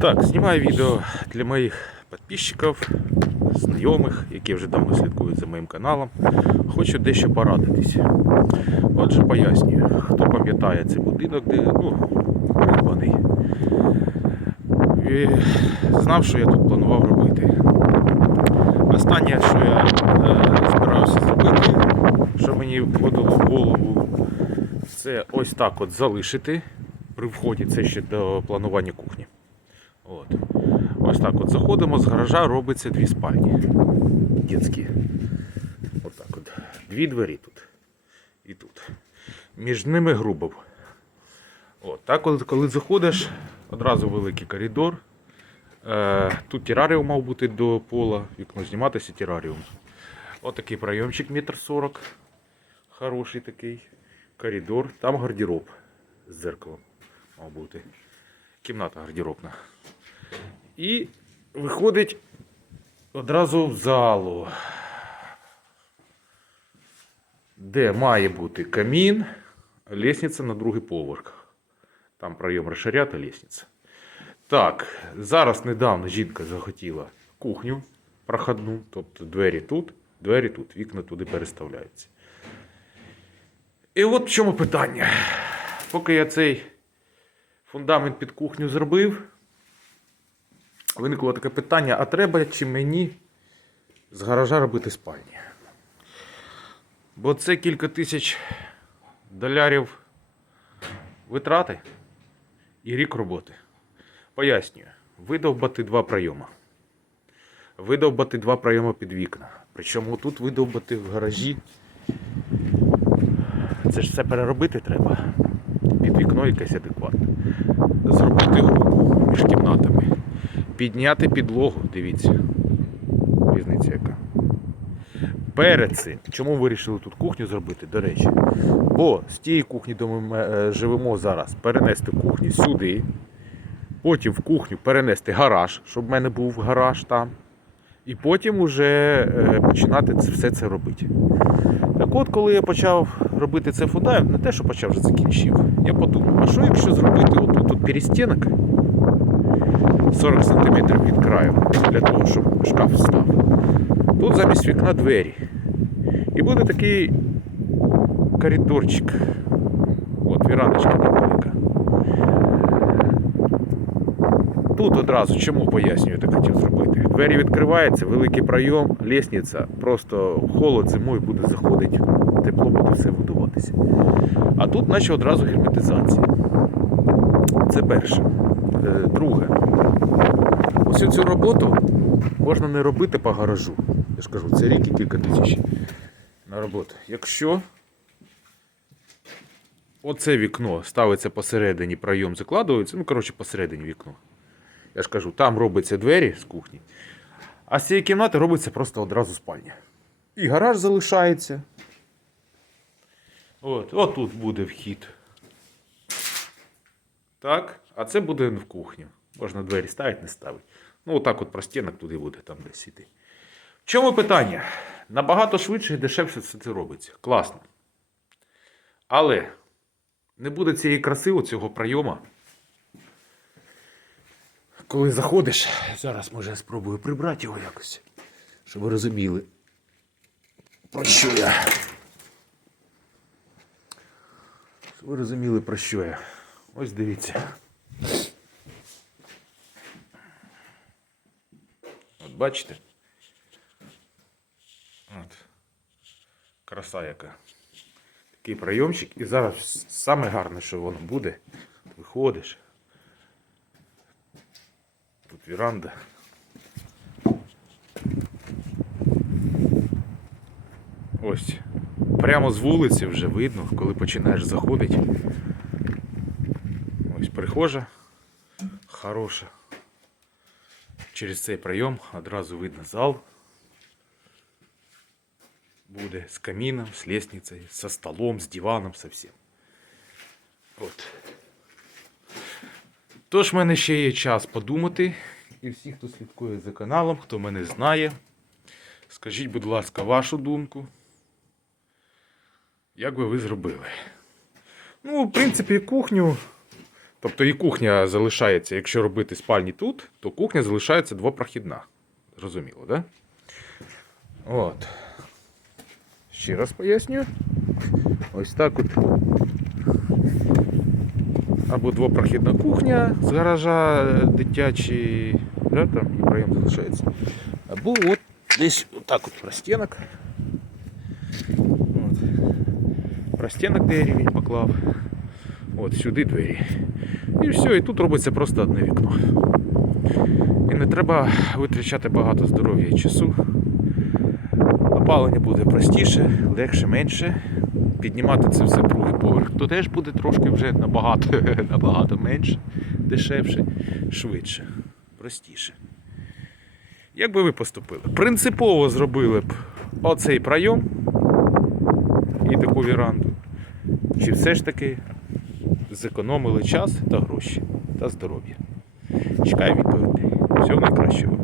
Так, знімаю відео для моїх підписчиків, знайомих, які вже давно слідкують за моїм каналом. Хочу дещо порадитись. Отже, пояснюю, хто пам'ятає цей будинок, де ну, придбаний. І знав, що я тут планував робити. Останнє, що я е, збирався зробити, що мені входило в голову, це ось так от залишити при вході, це ще до планування кухні. От. Ось так от заходимо з гаража, робиться дві спальні. Дітські. Ось так от. Дві двері тут. І тут. Між ними грубо. От. Так от, коли заходиш, одразу великий коридор. Е, тут тераріум мав бути до пола, вікно зніматися тераріум. Ось такий прийомчик метр сорок. Хороший такий. Коридор. Там гардероб з дзеркалом мав бути. Кімната гардеробна. І виходить одразу в залу, де має бути камін, лестниця на другий поверх. Там пройом розширяти лестниця. Так, зараз недавно жінка захотіла кухню проходну, тобто двері тут, двері тут, вікна туди переставляються. І от в чому питання. Поки я цей фундамент під кухню зробив, виникло таке питання: а треба чи мені з гаража робити спальні? Бо це кілька тисяч долярів витрати і рік роботи. Пояснюю, видовбати два прийоми. Видовбати два прийоми під вікна. Причому тут видовбати в гаражі. Це ж все переробити треба. Під вікно якесь адекватне. Зробити групу між кімнатами. Підняти підлогу, дивіться. Різниця яка. Перед цим, чому вирішили тут кухню зробити, до речі. Бо з тієї кухні, де ми е, живемо зараз, перенести кухню сюди. Потім в кухню перенести гараж, щоб в мене був гараж там. І потім уже е, починати це, все це робити. Так от, коли я почав робити це фундамент, не те, що почав вже закінчив, я подумав, а що якщо зробити отут тут перестінок 40 см від краю, для того, щоб шкаф став. Тут замість вікна двері. І буде такий коридорчик. От віраночка невелика. Тут одразу чому пояснюю, так хотів зробити. Двері відкриваються, великий прийом, лісниця, просто холод зимою буде заходити, тепло буде все видуватися. А тут наче одразу герметизація. Це перше. Е, Друге. Ось цю роботу можна не робити по гаражу. Я ж кажу, це рік і кілька тисяч на роботу. Якщо оце вікно ставиться посередині, прийом закладується, ну, коротше, посередині вікно. Я ж кажу, там робиться двері з кухні, а з цієї кімнати робиться просто одразу спальня. І гараж залишається. От, от тут буде вхід. Так, а це буде в кухню. Можна двері ставити, не ставити. Ну, отак от простінок туди буде там десь іти. В чому питання? Набагато швидше і дешевше все це робиться. Класно. Але не буде цієї краси, цього прийома. Коли заходиш, зараз може я спробую прибрати його якось, щоб ви розуміли, про що я. Щоб ви розуміли, про що я. Ось дивіться. От бачите? От. Краса яка. Такий прийомчик. І зараз саме гарне, що воно буде. Виходиш. Тут віранда. Ось. Прямо з вулиці вже видно, коли починаєш заходити. Прихожа. Хороша. Через цей прийом одразу видно зал. Буде з каміном, з лестницею, со столом, з диваном, со всім. От. Тож в мене ще є час подумати. І всі, хто слідкує за каналом, хто мене знає, скажіть, будь ласка, вашу думку. Як би ви зробили? Ну, в принципі, кухню Тобто і кухня залишається, якщо робити спальні тут, то кухня залишається двопрохідна. Зрозуміло? Да? От. Ще раз поясню. Ось так от. Або двопрохідна кухня з гаража дитячий, да, там прийом залишається. Або от десь отак от простінок. От. Простінок, де я рівень поклав. От сюди двері. І все, і тут робиться просто одне вікно. І не треба витрачати багато здоров'я і часу. Опалення буде простіше, легше, менше. Піднімати це все другий поверх, то теж буде трошки вже набагато, набагато менше, дешевше, швидше, простіше. Як би ви поступили? Принципово зробили б оцей прийом і таку віранду. Чи все ж таки зекономили час та гроші та здоров'я? Чекаю відповідей. Всього найкращого.